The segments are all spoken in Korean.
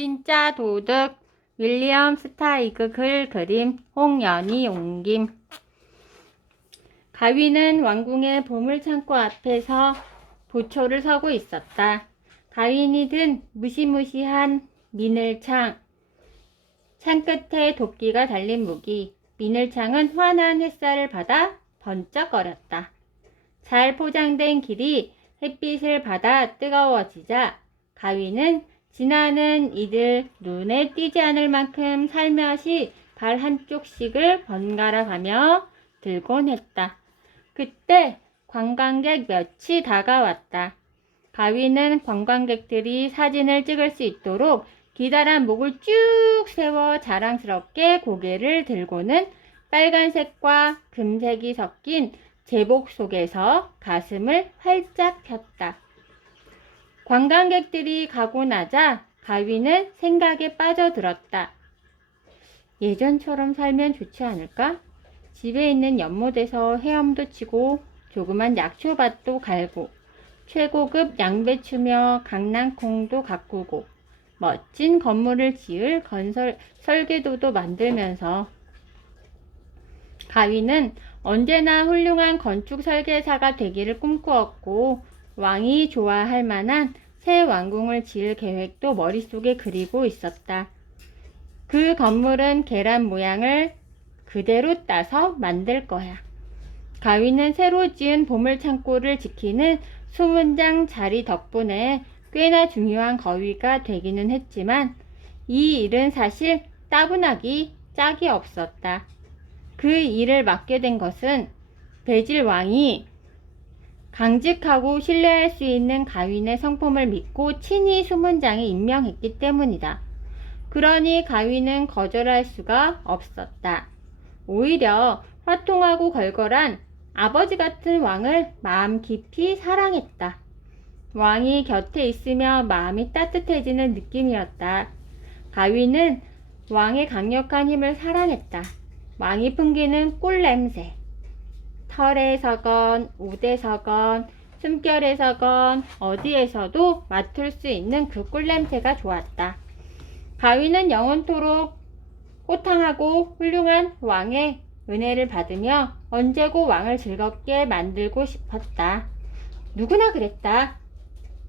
진짜 도둑 윌리엄 스타이그 글 그림 홍연희 옮김. 가위는 왕궁의 보물창고 앞에서 보초를 서고 있었다. 가윈이 든 무시무시한 미늘창, 창끝에 도끼가 달린 무기. 미늘창은 환한 햇살을 받아 번쩍거렸다. 잘 포장된 길이 햇빛을 받아 뜨거워지자 가위는 지나는 이들 눈에 띄지 않을 만큼 살며시 발 한쪽씩을 번갈아 가며 들곤 했다. 그때 관광객 몇이 다가왔다. 가위는 관광객들이 사진을 찍을 수 있도록 기다란 목을 쭉 세워 자랑스럽게 고개를 들고는 빨간색과 금색이 섞인 제복 속에서 가슴을 활짝 폈다. 관광객들이 가고 나자 가위는 생각에 빠져들었다. 예전처럼 살면 좋지 않을까? 집에 있는 연못에서 헤엄도 치고 조그만 약초밭도 갈고 최고급 양배추며 강낭콩도 가꾸고 멋진 건물을 지을 설계도도 만들면서 가위는 언제나 훌륭한 건축 설계사가 되기를 꿈꾸었고 왕이 좋아할 만한 새 왕궁을 지을 계획도 머릿속에 그리고 있었다. 그 건물은 계란 모양을 그대로 따서 만들 거야. 가위는 새로 지은 보물창고를 지키는 수문장 자리 덕분에 꽤나 중요한 거위가 되기는 했지만 이 일은 사실 따분하기 짝이 없었다. 그 일을 맡게 된 것은 베질 왕이 강직하고 신뢰할 수 있는 가윈의 성품을 믿고 친히 수문장에 임명했기 때문이다. 그러니 가윈은 거절할 수가 없었다. 오히려 화통하고 걸걸한 아버지 같은 왕을 마음 깊이 사랑했다. 왕이 곁에 있으며 마음이 따뜻해지는 느낌이었다. 가윈은 왕의 강력한 힘을 사랑했다. 왕이 풍기는 꿀냄새. 털에서건 옷에서건 숨결에서건 어디에서도 맡을 수 있는 그 꿀냄새가 좋았다. 가윈은 영원토록 호탕하고 훌륭한 왕의 은혜를 받으며 언제고 왕을 즐겁게 만들고 싶었다. 누구나 그랬다.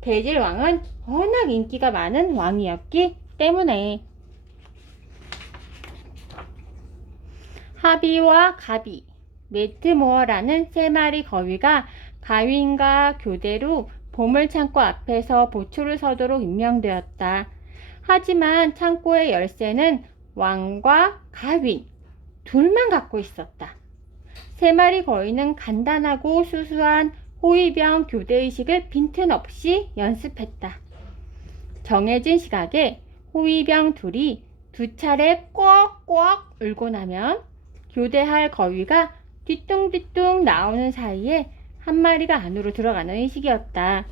베질 왕은 워낙 인기가 많은 왕이었기 때문에. 하비와 가비, 매트모어라는 세 마리 거위가 가윈과 교대로 보물창고 앞에서 보초를 서도록 임명되었다. 하지만 창고의 열쇠는 왕과 가윈 둘만 갖고 있었다. 세 마리 거위는 간단하고 수수한 호위병 교대의식을 빈틈없이 연습했다. 정해진 시각에 호위병 둘이 두 차례 꽥꽥 울고 나면 교대할 거위가 뒤뚱뒤뚱 나오는 사이에 한 마리가 안으로 들어가는 의식이었다.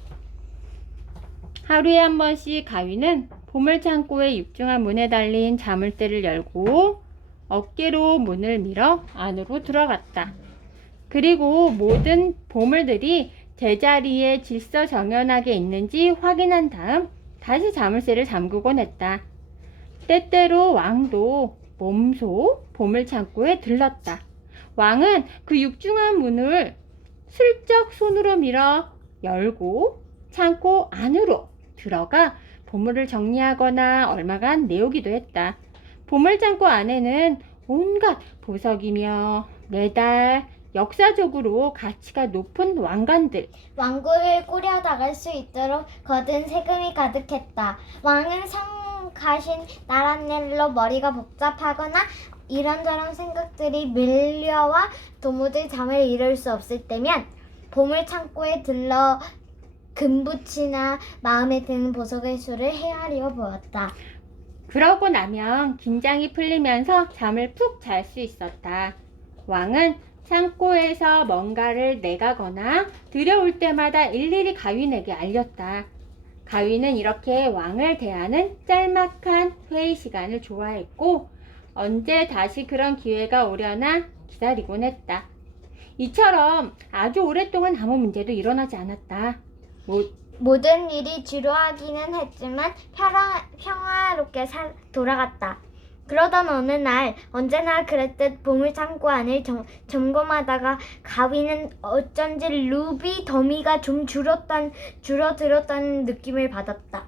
하루에 한 번씩 가위는 보물창고의 육중한 문에 달린 자물쇠를 열고 어깨로 문을 밀어 안으로 들어갔다. 그리고 모든 보물들이 제자리에 질서정연하게 있는지 확인한 다음 다시 자물쇠를 잠그곤 했다. 때때로 왕도 몸소 보물창고에 들렀다. 왕은 그 육중한 문을 슬쩍 손으로 밀어 열고 창고 안으로 들어가 보물을 정리하거나 얼마간 내오기도 했다. 보물창고 안에는 온갖 보석이며 메달, 역사적으로 가치가 높은 왕관들, 왕국을 꾸려 나갈 수 있도록 거둔 세금이 가득했다. 왕은 성가신 나랏일로 머리가 복잡하거나 이런저런 생각들이 밀려와 도무지 잠을 이룰 수 없을 때면 보물창고에 들러 금붙이나 마음에 드는 보석의 수를 헤아려 보았다. 그러고 나면 긴장이 풀리면서 잠을 푹 잘 수 있었다. 왕은 창고에서 뭔가를 내가거나 들여올 때마다 일일이 가윈에게 알렸다. 가윈은 이렇게 왕을 대하는 짤막한 회의 시간을 좋아했고 언제 다시 그런 기회가 오려나 기다리곤 했다. 이처럼 아주 오랫동안 아무 문제도 일어나지 않았다. 모든 일이 지루하기는 했지만 평화롭 평화롭게 돌아갔다. 그러던 어느 날 언제나 그랬듯 보물창고 안을 점검하다가 가위는 어쩐지 루비 더미가 좀 줄어들었다는 느낌을 받았다.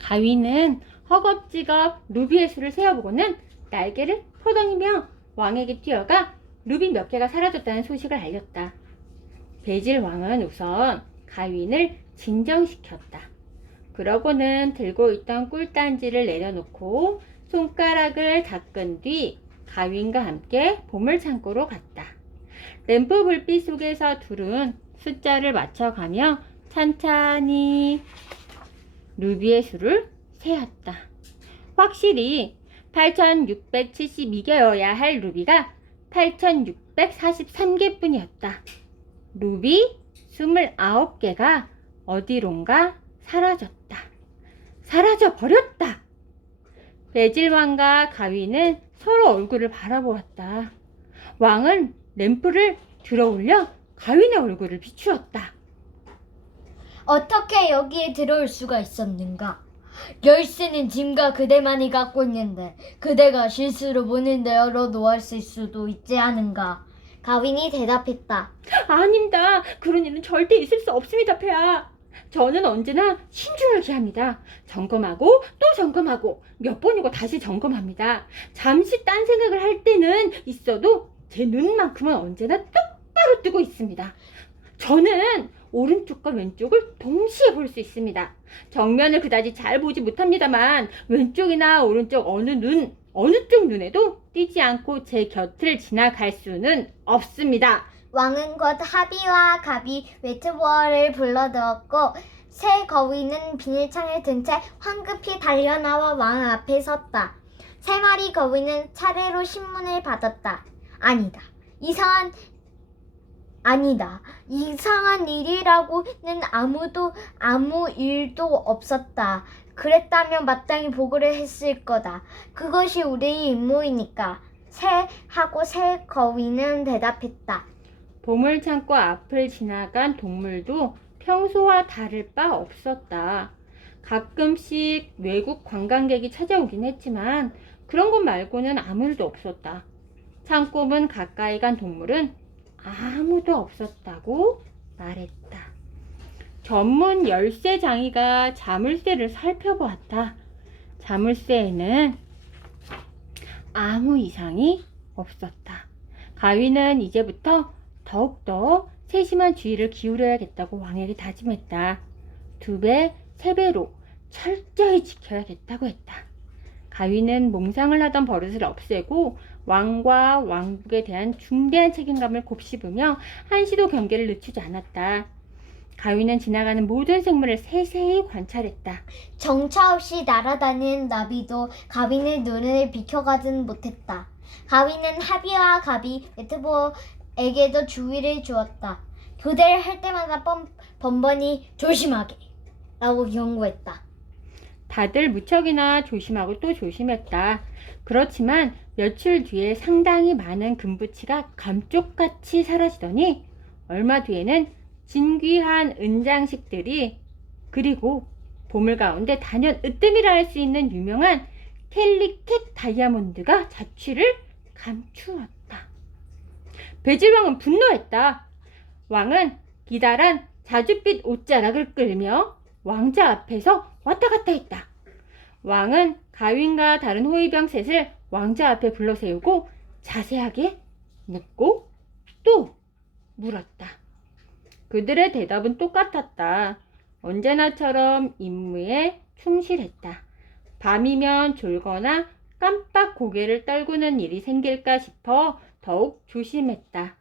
가위는 허겁지겁 루비의 수를 세어보고는 날개를 퍼덩이며 왕에게 뛰어가 루비 몇 개가 사라졌다는 소식을 알렸다. 베질 왕은 우선 가윈을 진정시켰다. 그러고는 들고 있던 꿀단지를 내려놓고 손가락을 닦은 뒤 가윈과 함께 보물창고로 갔다. 램프 불빛 속에서 둘은 숫자를 맞춰가며 찬찬히 루비의 수를 세었다. 확실히 8672개여야 할 루비가 8643개뿐이었다. 루비 29개가 어디론가 사라져버렸다. 베질 왕과 가위는 서로 얼굴을 바라보았다. 왕은 램프를 들어올려 가윈의 얼굴을 비추었다. 어떻게 여기에 들어올 수가 있었는가? 열쇠는 짐과 그대만이 갖고 있는데 그대가 실수로 문을 열어놓을 수도 있지 않은가? 가윈이 대답했다. 아닙니다. 그런 일은 절대 있을 수 없습니다, 폐하. 저는 언제나 신중을 기합니다. 점검하고 또 점검하고 몇 번이고 다시 점검합니다. 잠시 딴 생각을 할 때는 있어도 제 눈만큼은 언제나 똑바로 뜨고 있습니다. 저는 오른쪽과 왼쪽을 동시에 볼 수 있습니다. 정면을 그다지 잘 보지 못합니다만 왼쪽이나 오른쪽 어느 쪽 눈에도 띄지 않고 제 곁을 지나갈 수는 없습니다. 왕은 곧 하비와 가비 웨트보어를 불러들었고 새 거위는 비닐창을 든 채 황급히 달려나와 왕 앞에 섰다. 세 마리 거위는 차례로 신문을 받았다. 이상한 일이라고는 아무 일도 없었다. 그랬다면 마땅히 보고를 했을 거다. 그것이 우리의 임무이니까. 새 거위는 대답했다. 보물창고 앞을 지나간 동물도 평소와 다를 바 없었다. 가끔씩 외국 관광객이 찾아오긴 했지만 그런 것 말고는 아무 일도 없었다. 창고 문 가까이 간 동물은 아무도 없었다고 말했다. 전문 열쇠 장이가 자물쇠를 살펴보았다. 자물쇠에는 아무 이상이 없었다. 가위는 이제부터 더욱더 세심한 주의를 기울여야겠다고 왕에게 다짐했다. 2배, 3배로 철저히 지켜야겠다고 했다. 가위는 몽상을 하던 버릇을 없애고 왕과 왕국에 대한 중대한 책임감을 곱씹으며 한시도 경계를 늦추지 않았다. 가위는 지나가는 모든 생물을 세세히 관찰했다. 정처 없이 날아다니는 나비도 가윈의 눈을 비켜가진 못했다. 가윈은 하비와 가비 웨트보어에게도 주의를 주었다. 교대를 할 때마다 번번이 조심하게 라고 경고했다. 다들 무척이나 조심하고 또 조심했다. 그렇지만 며칠 뒤에 상당히 많은 금부치가 감쪽같이 사라지더니 얼마 뒤에는 진귀한 은장식들이 그리고 보물 가운데 단연 으뜸이라 할 수 있는 유명한 캘리캣 다이아몬드가 자취를 감추었다. 베질왕은 분노했다. 왕은 기다란 자줏빛 옷자락을 끌며 왕자 앞에서 왔다 갔다 했다. 왕은 가윈과 다른 호위병 셋을 왕자 앞에 불러 세우고 자세하게 묻고 또 물었다. 그들의 대답은 똑같았다. 언제나처럼 임무에 충실했다. 밤이면 졸거나 깜빡 고개를 떨구는 일이 생길까 싶어 더욱 조심했다.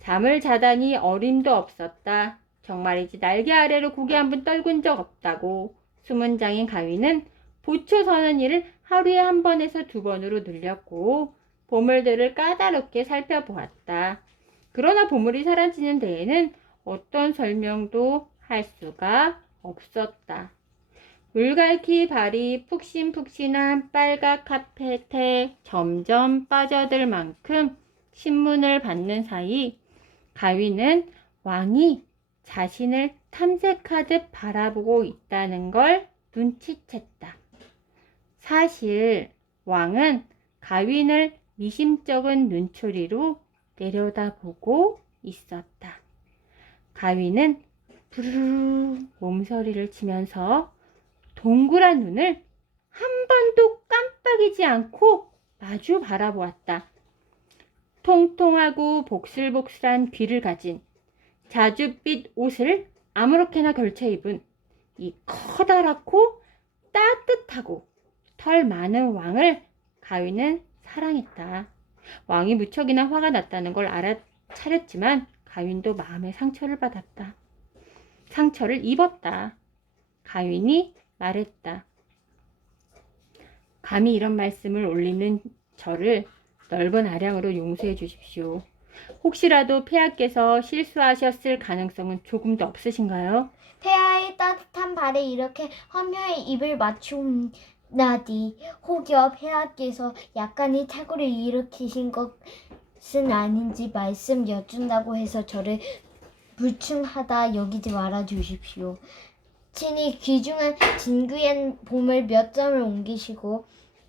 잠을 자다니 어림도 없었다. 정말이지 날개 아래로 고개 한 번 떨군 적 없다고. 수문장인 가위는 보초 서는 일을 하루에 1번에서 2번으로 늘렸고 보물들을 까다롭게 살펴보았다. 그러나 보물이 사라지는 데에는 어떤 설명도 할 수가 없었다. 물갈퀴 발이 푹신푹신한 빨간 카펫에 점점 빠져들 만큼 신문을 받는 사이 가위는 왕이 자신을 탐색하듯 바라보고 있다는 걸 눈치챘다. 사실 왕은 가윈을 미심쩍은 눈초리로 내려다보고 있었다. 가윈은 부르르 몸서리를 치면서 동그란 눈을 한 번도 깜빡이지 않고 마주 바라보았다. 통통하고 복슬복슬한 귀를 가진 자줏빛 옷을 아무렇게나 걸쳐 입은 이 커다랗고 따뜻하고 털 많은 왕을 가윈은 사랑했다. 왕이 무척이나 화가 났다는 걸 알아차렸지만 가윈도 마음의 상처를 받았다. 상처를 입었다. 가윈이 말했다. 감히 이런 말씀을 올리는 저를 넓은 아량으로 용서해 주십시오. 혹시라도 폐하께서 실수하셨을 가능성은 조금도 없으신가요? 폐하의 따뜻한 발에 이렇게 험혀의 입을 맞춤나디 혹여 폐하께서 약간의 착오를 일으키신 것은 아닌지 말씀 여쭌다고 해서 저를 불충하다 여기지 말아 주십시오. 친히 귀중한 진귀한 보물 몇 점을 옮기시고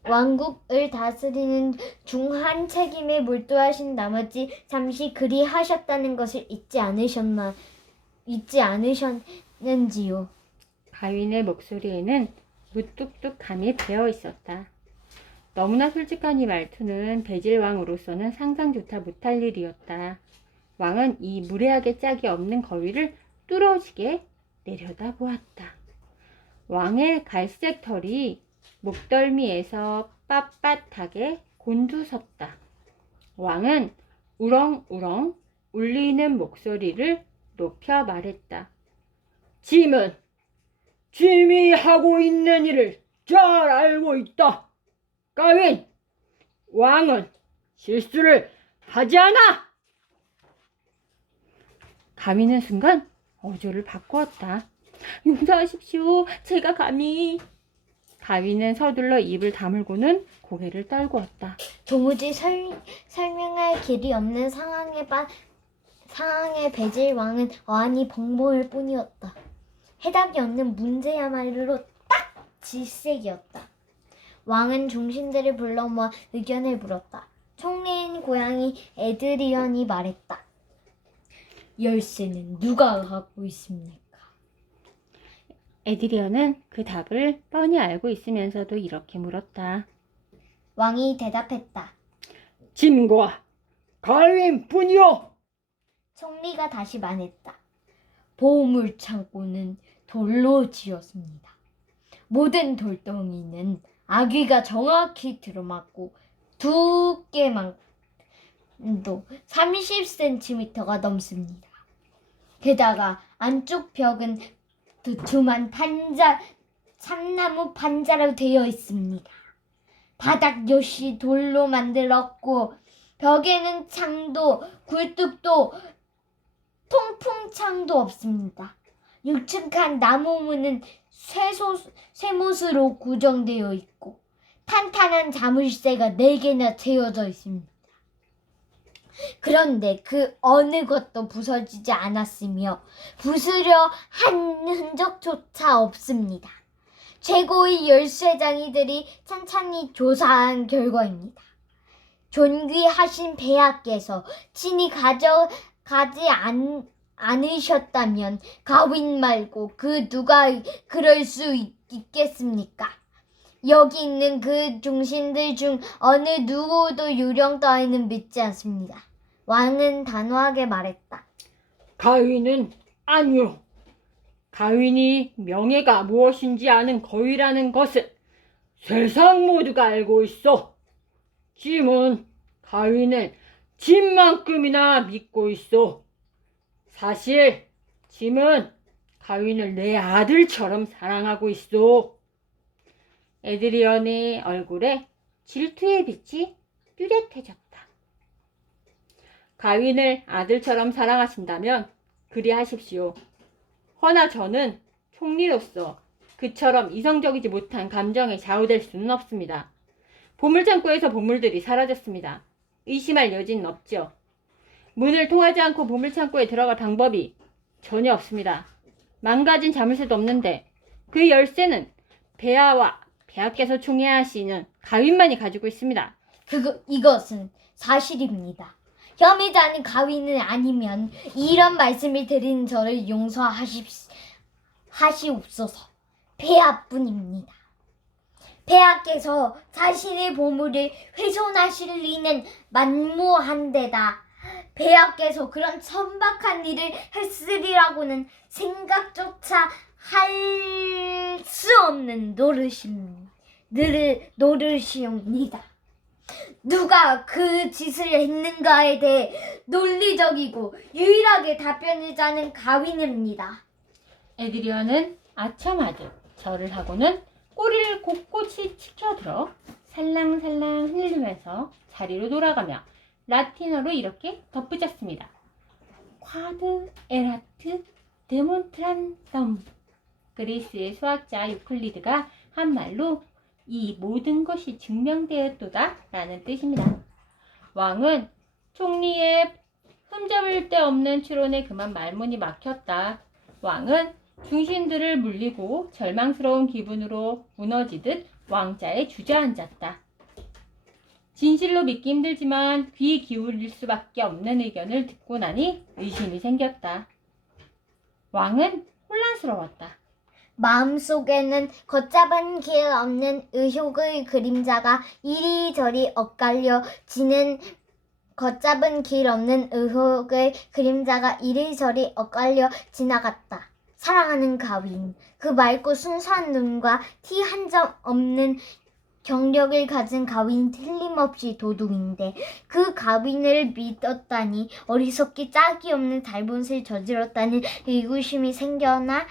왕국을 다스리는 중한 책임에 몰두하신 나머지 잠시 그리하셨다는 것을 잊지 않으셨는지요. 가윈의 목소리에는 무뚝뚝함이 배어 있었다. 너무나 솔직한 이 말투는 배질왕으로서는 상상조차 못할 일이었다. 왕은 이 무례하게 짝이 없는 거위를 뚫어지게 내려다보았다. 왕의 갈색 털이 목덜미에서 빳빳하게 곤두섰다. 왕은 우렁우렁 울리는 목소리를 높여 말했다. 짐이 하고 있는 일을 잘 알고 있다. 가윈, 왕은 실수를 하지 않아. 가윈은 순간 어조를 바꾸었다. 용서하십시오. 제가 감히. 가윈은 서둘러 입을 다물고는 고개를 떨구었다. 도무지 설명할 길이 없는 상황에 배질 왕은 어안이 벙벙할 뿐이었다. 해답이 없는 문제야말로 딱 질색이었다. 왕은 중신들을 불러 모아 의견을 물었다. 총리인 고양이 에드리언이 말했다. 열쇠는 누가 갖고 있습니까? 에드리언은 그 답을 뻔히 알고 있으면서도 이렇게 물었다. 왕이 대답했다. 짐과 가윈뿐이요. 총리가 다시 말했다. 보물 창고는 돌로 지었습니다. 모든 돌덩이는 아귀가 정확히 들어맞고 두께만도 30cm가 넘습니다. 게다가 안쪽 벽은 두툼한 참나무 판자로 되어 있습니다. 바닥 역시 돌로 만들었고 벽에는 창도 굴뚝도 통풍창도 없습니다. 육층칸 나무 문은 쇠못으로 고정되어 있고 탄탄한 자물쇠가 4개나 채워져 있습니다. 그런데 그 어느 것도 부서지지 않았으며 부수려 한 흔적조차 없습니다. 최고의 열쇠장이들이 찬찬히 조사한 결과입니다. 존귀하신 폐하께서 친히 가져가지 않으셨다면 가윈 말고 그 누가 그럴 수 있겠습니까? 여기 있는 그 중신들 중 어느 누구도 유령 따위는 믿지 않습니다. 왕은 단호하게 말했다. 가윈은 아니요. 가윈이 명예가 무엇인지 아는 거위라는 것은 세상 모두가 알고 있어. 짐은 가윈을 짐만큼이나 믿고 있어. 사실 짐은 가윈을 내 아들처럼 사랑하고 있어. 에드리언의 얼굴에 질투의 빛이 뚜렷해졌다. 가윈을 아들처럼 사랑하신다면 그리하십시오. 허나 저는 총리로서 그처럼 이성적이지 못한 감정에 좌우될 수는 없습니다. 보물창고에서 보물들이 사라졌습니다. 의심할 여지는 없죠. 문을 통하지 않고 보물창고에 들어갈 방법이 전혀 없습니다. 망가진 자물쇠도 없는데 그 열쇠는 폐하께서 총애하시는 가윈만이 가지고 있습니다. 이것은 사실입니다. 혐의자는 가위는 아니면 이런 말씀을 드리는 저를 용서하시옵소서. 폐하뿐입니다. 폐하께서 자신의 보물을 훼손하실 리는 만무한데다 폐하께서 그런 천박한 일을 했으리라고는 생각조차 할 수 없는 노릇이옵니다. 누가 그 짓을 했는가에 대해 논리적이고 유일하게 답변을 짜는 가윈입니다. 에드리언은 아첨하듯 절을 하고는 꼬리를 곳곳이 치켜들어 살랑살랑 흔들면서 자리로 돌아가며 라틴어로 이렇게 덧붙였습니다. 쿼드 에라트 데몬트란덤. 그리스의 수학자 유클리드가 한 말로 이 모든 것이 증명되었도다 라는 뜻입니다. 왕은 총리의 흠잡을 데 없는 추론에 그만 말문이 막혔다. 왕은 중신들을 물리고 절망스러운 기분으로 무너지듯 왕자에 주저앉았다. 진실로 믿기 힘들지만 귀 기울일 수밖에 없는 의견을 듣고 나니 의심이 생겼다. 왕은 혼란스러웠다. 마음속에는 걷잡은 길 없는 의혹의 그림자가 이리저리 엇갈려 지는 걷잡은 길 없는 의혹의 그림자가 이리저리 엇갈려 지나갔다. 사랑하는 가윈, 그 맑고 순수한 눈과 티 한 점 없는 경력을 가진 가윈 틀림없이 도둑인데 그 가윈을 믿었다니 어리석기 짝이 없는 달본을 저질렀다는 의구심이 생겨나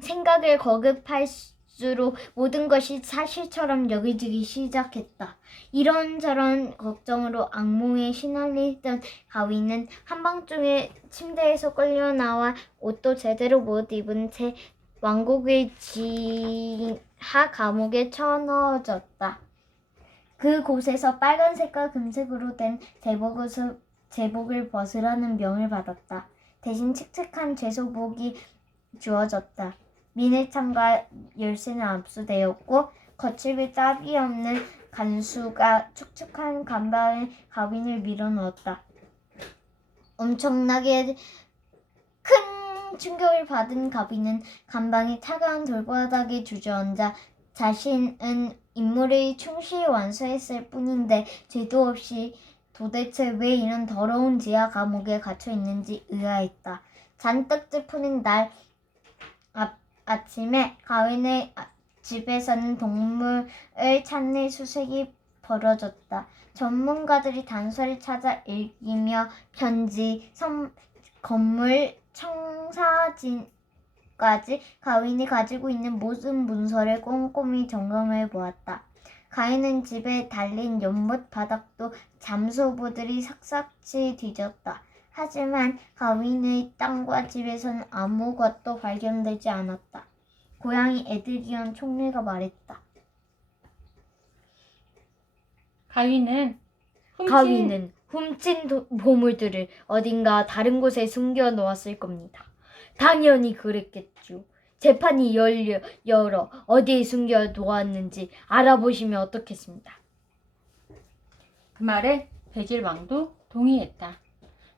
생각을 거듭할수록 모든 것이 사실처럼 여겨지기 시작했다. 이런저런 걱정으로 악몽에 시달리던 가윈은 한밤중에 침대에서 끌려나와 옷도 제대로 못 입은 채 왕국의 지하 감옥에 쳐넣어졌다. 그곳에서 빨간색과 금색으로 된 제복을 벗으라는 명을 받았다. 대신 칙칙한 죄소복이 주어졌다. 미네창과 열쇠는 압수되었고 거칠고 짝이 없는 간수가 축축한 간방에 가윈을 밀어넣었다. 엄청나게 큰 충격을 받은 가윈은 간방의 차가운 돌바닥에 주저앉아 자신은 임무를 충실히 완수했을 뿐인데 죄도 없이 도대체 왜 이런 더러운 지하 감옥에 갇혀 있는지 의아했다. 잔뜩 찌푸린 날 아침에 가윈의 집에서는 동물을 찾는 수색이 벌어졌다. 전문가들이 단서를 찾아 읽으며 편지, 건물, 청사진까지 가윈이 가지고 있는 모든 문서를 꼼꼼히 점검해 보았다. 가윈은 집에 달린 연못 바닥도 잠소부들이 샅샅이 뒤졌다. 하지만 가윈의 땅과 집에서는 아무것도 발견되지 않았다. 고양이 에드리언 총리가 말했다. 가윈은 훔친 보물들을 어딘가 다른 곳에 숨겨 놓았을 겁니다. 당연히 그랬겠죠. 재판이 열어 어디에 숨겨 놓았는지 알아보시면 어떻겠습니다. 그 말에 베질 왕도 동의했다.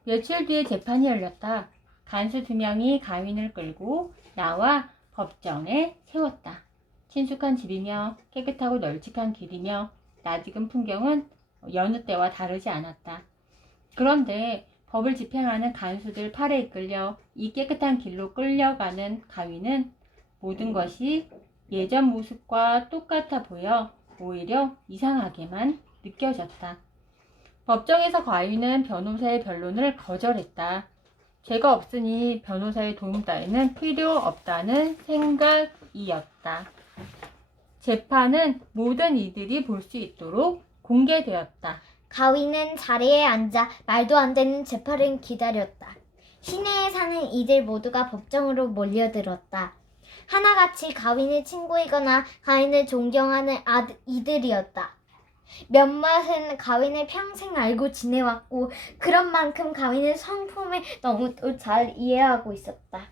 며칠 뒤에 재판이 열렸다. 간수 2명이 가윈을 끌고 나와 법정에 세웠다. 친숙한 집이며 깨끗하고 널찍한 길이며 낯익은 풍경은 여느 때와 다르지 않았다. 그런데 법을 집행하는 간수들 팔에 이끌려 이 깨끗한 길로 끌려가는 가윈은 모든 것이 예전 모습과 똑같아 보여 오히려 이상하게만 느껴졌다. 법정에서 가윈은 변호사의 변론을 거절했다. 죄가 없으니 변호사의 도움 따위는 필요 없다는 생각이었다. 재판은 모든 이들이 볼 수 있도록 공개되었다. 가윈은 자리에 앉아 말도 안 되는 재판을 기다렸다. 시내에 사는 이들 모두가 법정으로 몰려들었다. 하나같이 가윈의 친구이거나 가윈을 존경하는 이들이었다. 몇몇은 가윈을 평생 알고 지내왔고 그런 만큼 가윈의 성품을 너무도 잘 이해하고 있었다.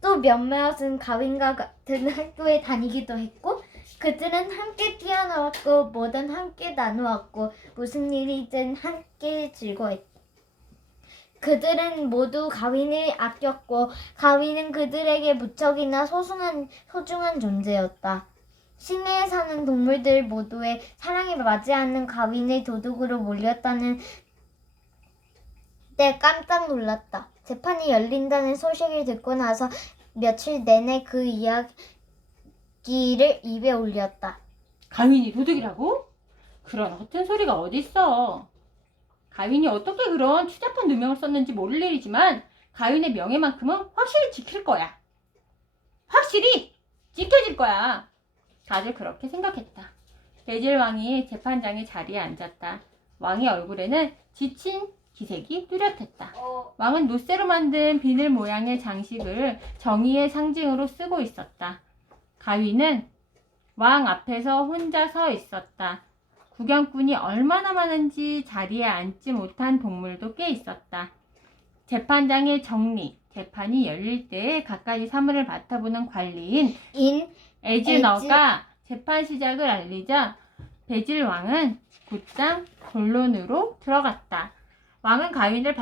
또 몇몇은 가윈과 같은 학교에 다니기도 했고 그들은 함께 뛰어놀았고 뭐든 함께 나누었고 무슨 일이든 함께 즐거웠다. 그들은 모두 가윈을 아꼈고 가윈은 그들에게 무척이나 소중한 존재였다. 시내에 사는 동물들 모두의 사랑에 맞이하는 가윈의 도둑으로 몰렸다는 때 깜짝 놀랐다. 재판이 열린다는 소식을 듣고 나서 며칠 내내 그 이야기를 입에 올렸다. 가윈이 도둑이라고? 그런 허튼 소리가 어딨어. 가윈이 어떻게 그런 추잡한 누명을 썼는지 모를 일이지만 가윈의 명예만큼은 확실히 지킬 거야. 확실히 지켜질 거야. 다들 그렇게 생각했다. 베질 왕이 재판장의 자리에 앉았다. 왕의 얼굴에는 지친 기색이 뚜렷했다. 왕은 노쇠로 만든 비늘 모양의 장식을 정의의 상징으로 쓰고 있었다. 가윈은 왕 앞에서 혼자 서 있었다. 구경꾼이 얼마나 많은지 자리에 앉지 못한 동물도 꽤 있었다. 재판장의 정리, 재판이 열릴 때 가까이 사물을 맡아보는 관리인 에즈너가 재판 시작을 알리자 베질 왕은 곧장 본론으로 들어갔다. 왕은 가윈을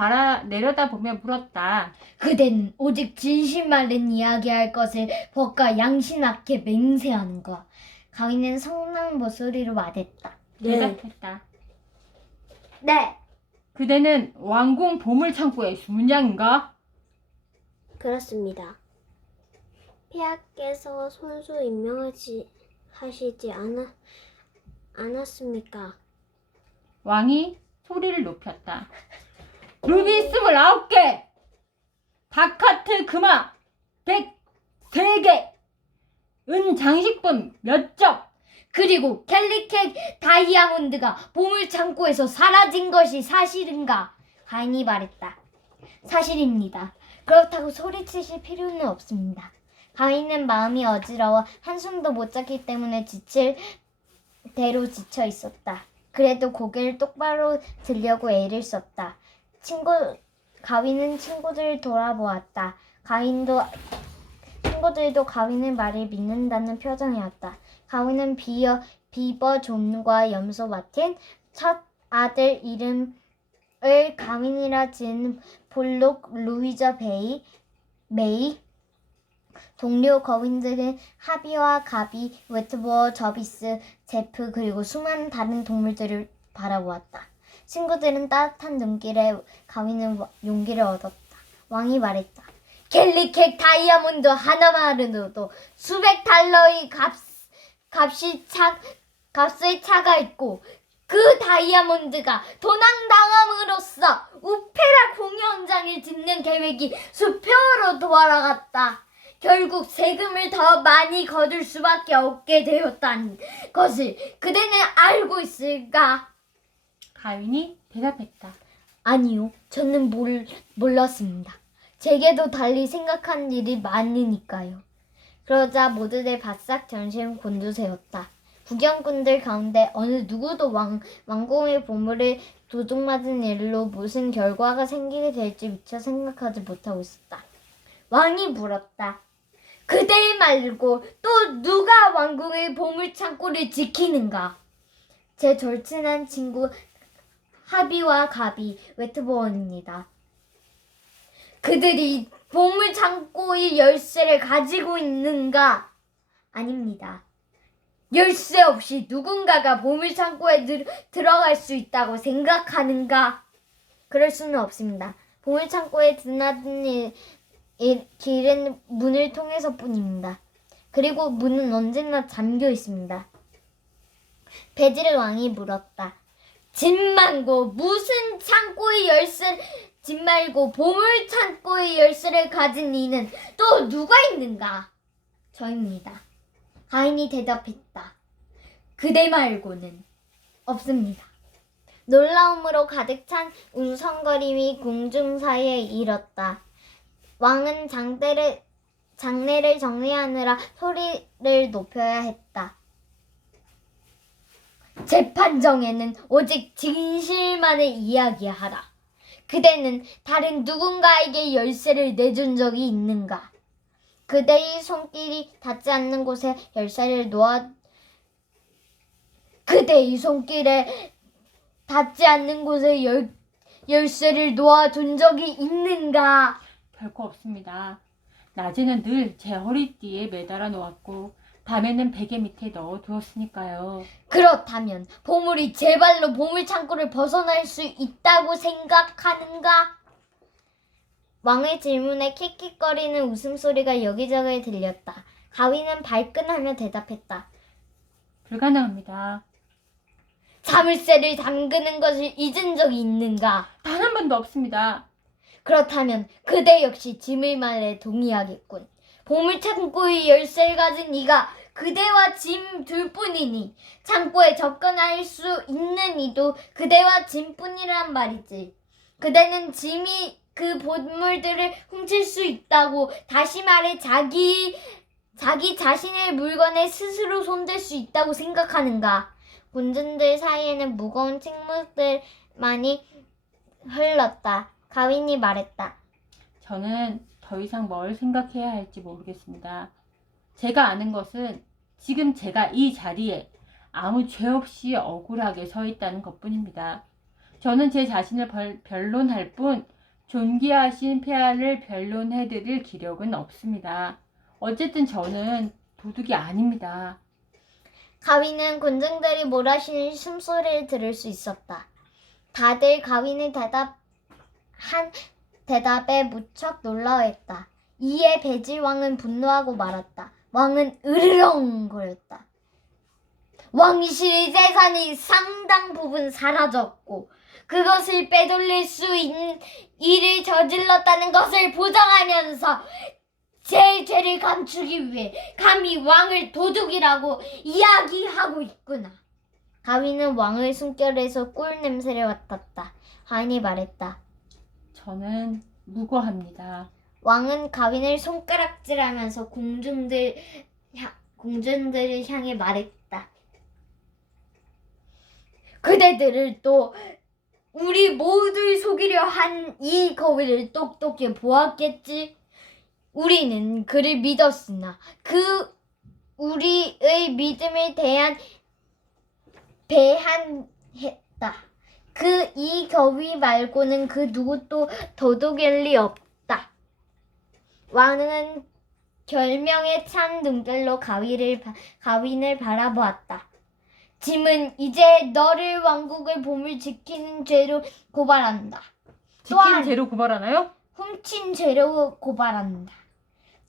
내려다보며 물었다. 그대는 오직 진실만을 이야기할 것을 법과 양심 앞에 맹세하는가? 가윈은 성난 목소리로 말했다. 대답했다. 네. 그대는 왕궁 보물창고의 수문장인가? 그렇습니다. 폐하께서 손수 하시지 않았습니까? 왕이 소리를 높였다. 루비 29개! 바카트 금화 103개! 은 장식품 몇 점! 그리고 캘리캣 다이아몬드가 보물창고에서 사라진 것이 사실인가? 가인이 말했다. 사실입니다. 그렇다고 소리치실 필요는 없습니다. 가인은 마음이 어지러워 한숨도 못 잤기 때문에 지칠 대로 지쳐 있었다. 그래도 고개를 똑바로 들려고 애를 썼다. 가윈은 친구들을 돌아보았다. 친구들도 가윈의 말을 믿는다는 표정이었다. 가윈은 비버 존과 염소 마틴, 첫 아들 이름을 가윈이라 지은 볼록 루이저 메이, 동료 거윈들은 하비와 가비, 웨트보어, 저비스, 제프 그리고 수많은 다른 동물들을 바라보았다. 친구들은 따뜻한 눈길에 가윈은 용기를 얻었다. 왕이 말했다. 캘리캣 다이아몬드 하나만으로도 수백 달러의 값의 차가 있고 그 다이아몬드가 도난당함으로써 오페라 공연장을 짓는 계획이 수표로 돌아갔다. 결국 세금을 더 많이 거둘 수밖에 없게 되었다는 것을 그대는 알고 있을까? 가윈이 대답했다. 아니요, 저는 몰랐습니다. 제게도 달리 생각한 일이 많으니까요. 그러자 모두들 바싹 전신 곤두세웠다. 구경꾼들 가운데 어느 누구도 왕궁의 보물을 도둑맞은 일로 무슨 결과가 생기게 될지 미처 생각하지 못하고 있었다. 왕이 물었다. 그대 말고 또 누가 왕궁의 보물창고를 지키는가? 제 절친한 친구 하비와 가비, 웨트보어입니다. 그들이 보물창고의 열쇠를 가지고 있는가? 아닙니다. 열쇠 없이 누군가가 보물창고에 들어갈 수 있다고 생각하는가? 그럴 수는 없습니다. 보물창고에 드나드는 길은 문을 통해서뿐입니다. 그리고 문은 언제나 잠겨 있습니다. 베질 왕이 물었다. 집 말고 무슨 창고의 열쇠를 집 말고 보물 창고의 열쇠를 가진 이는 또 누가 있는가? 저입니다. 가인이 대답했다. 그대 말고는 없습니다. 놀라움으로 가득 찬 웅성거림이 궁중 사이에 일었다. 왕은 장례를 정리하느라 소리를 높여야 했다. 재판정에는 오직 진실만을 이야기하라. 그대는 다른 누군가에게 열쇠를 내준 적이 있는가? 그대의 손길이 닿지 않는 곳에 열쇠를 그대의 손길에 닿지 않는 곳에 열쇠를 놓아둔 적이 있는가? 결코 없습니다. 낮에는 늘 제 허리띠에 매달아 놓았고 밤에는 베개 밑에 넣어 두었으니까요. 그렇다면 보물이 제 발로 보물창고를 벗어날 수 있다고 생각하는가? 왕의 질문에 킥킥거리는 웃음소리가 여기저기 들렸다. 가위는 발끈하며 대답했다. 불가능합니다. 자물쇠를 잠그는 것을 잊은 적이 있는가? 단 한 번도 없습니다. 그렇다면 그대 역시 짐의 말에 동의하겠군. 보물창고의 열쇠를 가진 이가 그대와 짐 둘뿐이니 창고에 접근할 수 있는 이도 그대와 짐뿐이란 말이지. 그대는 짐이 그 보물들을 훔칠 수 있다고, 다시 말해 자기 자신의 물건에 스스로 손댈 수 있다고 생각하는가? 군중들 사이에는 무거운 침묵들만이 흘렀다. 가윈이 말했다. 저는 더 이상 뭘 생각해야 할지 모르겠습니다. 제가 아는 것은 지금 제가 이 자리에 아무 죄 없이 억울하게 서 있다는 것뿐입니다. 저는 제 자신을 변론할 뿐 존귀하신 폐하를 변론해드릴 기력은 없습니다. 어쨌든 저는 도둑이 아닙니다. 가윈은 군중들이 몰아쉬는 숨소리를 들을 수 있었다. 다들 가윈의 대답에 무척 놀라워했다. 이에 배질왕은 분노하고 말았다. 왕은 으르렁거렸다. 왕실의 재산이 상당 부분 사라졌고 그것을 빼돌릴 수 있는 일을 저질렀다는 것을 부정하면서 제 죄를 감추기 위해 감히 왕을 도둑이라고 이야기하고 있구나. 가윈은 왕의 숨결에서 꿀 냄새를 맡았다. 가윈이 말했다. 저는 무고합니다. 왕은 가윈을 손가락질하면서 공중들을 향해 말했다. 그대들을 또 우리 모두를 속이려 한 이 거위를 똑똑히 보았겠지. 우리는 그를 믿었으나 우리의 믿음에 배한했다. 이 거위 말고는 그 누구도 도둑일 리 없다. 왕은 결명에 찬 눈길로 가윈을 바라보았다. 짐은 이제 너를 왕국의 보물 지키는 죄로 고발한다. 지킨 죄로 고발하나요? 훔친 죄로 고발한다.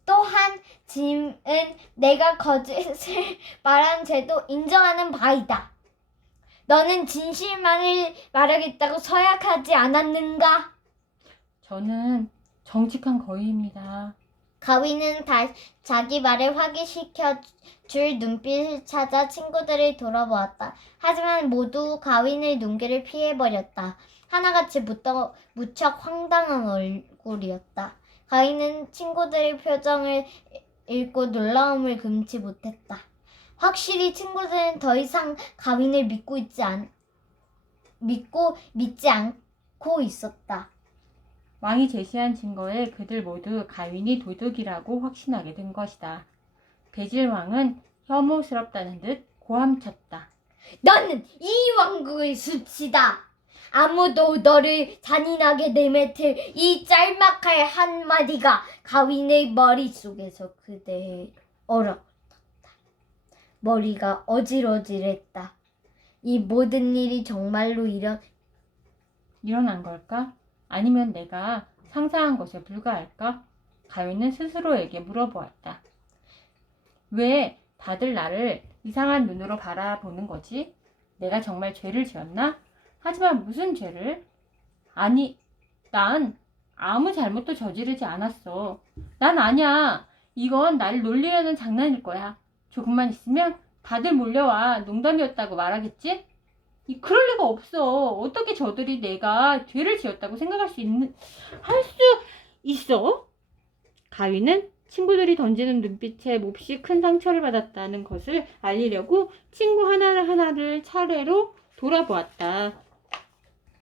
또한 짐은 내가 거짓을 말한 죄도 인정하는 바이다. 너는 진실만을 말하겠다고 서약하지 않았는가? 저는 정직한 거위입니다. 가위는 자기 말을 확인시켜 줄 눈빛을 찾아 친구들을 돌아보았다. 하지만 모두 가윈의 눈길을 피해버렸다. 하나같이 무척 황당한 얼굴이었다. 가윈은 친구들의 표정을 읽고 놀라움을 금치 못했다. 확실히 친구들은 더 이상 가윈을 믿지 않고 있었다. 왕이 제시한 증거에 그들 모두 가윈이 도둑이라고 확신하게 된 것이다. 배질왕은 혐오스럽다는 듯 고함쳤다. 너는 이 왕국의 수치다. 아무도 너를 잔인하게 내뱉을 이 짤막할 한마디가 가윈의 머릿속에서 그대의 얼어붙었다. 머리가 어질어질했다. 이 모든 일이 정말로 일어난 걸까? 아니면 내가 상상한 것에 불과할까? 가윈은 스스로에게 물어보았다. 왜 다들 나를 이상한 눈으로 바라보는 거지? 내가 정말 죄를 지었나? 하지만 무슨 죄를? 아니, 난 아무 잘못도 저지르지 않았어. 난 아니야. 이건 나를 놀리려는 장난일 거야. 조금만 있으면 다들 몰려와 농담이었다고 말하겠지? 그럴 리가 없어. 어떻게 저들이 내가 죄를 지었다고 생각할 수 있어? 가위는 친구들이 던지는 눈빛에 몹시 큰 상처를 받았다는 것을 알리려고 친구 하나를 차례로 돌아보았다.